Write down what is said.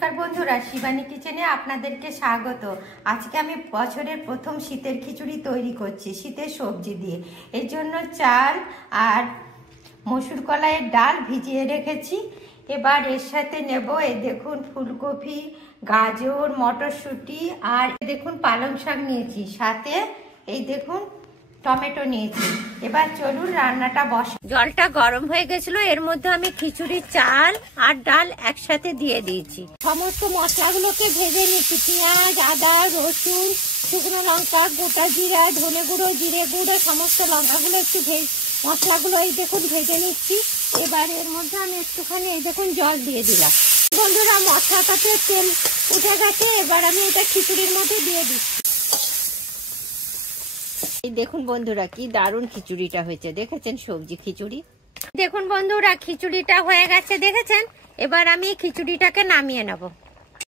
নমস্কার বন্ধুরা, শিবানী কিচেনে আপনাদেরকে স্বাগত। আজকে আমি বছরের প্রথম শীতের খিচুড়ি তৈরি করছি শীতের সবজি দিয়ে। এর জন্য চাল আর মসুর কলাইয়ের ডাল ভিজিয়ে রেখেছি। এবার এর সাথে নেব এই দেখুন ফুলকপি, গাজর, মটরশুঁটি আর দেখুন পালং শাক নিয়েছি, সাথে এই দেখুন টমেটো নিয়েছি। এবার চলুন রান্নাটা বসা। জলটা গরম হয়ে গেছিল, এর মধ্যে আমি খিচুড়ির চাল আর ডাল একসাথে দিয়ে দিয়েছি। সমস্ত মশলাগুলোকে ভেজে নিচ্ছি। পেঁয়াজ, আদা, রসুন, শুকনো লঙ্কা, গোটা জিরা, ধনে গুঁড়ো, জিরে গুঁড়ো, সমস্ত লঙ্কাগুলো একটু মশলাগুলো এই দেখুন ভেজে নিচ্ছি। এবার এর মধ্যে আমি একটুখানি এই দেখুন জল দিয়ে দিলাম। বন্ধুরা, মশলাটাতে তেল উঠে গেছে, এবার আমি এটা খিচুড়ির মধ্যে দিয়ে দিচ্ছি। এই দেখুন বন্ধুরা, কি দারুণ খিচুড়িটা হয়েছে, দেখেছেন? সবজি খিচুড়ি। দেখুন বন্ধুরা, খিচুড়িটা হয়ে গেছে, দেখেছেন? এবার আমি খিচুড়িটাকে নামিয়ে নেব।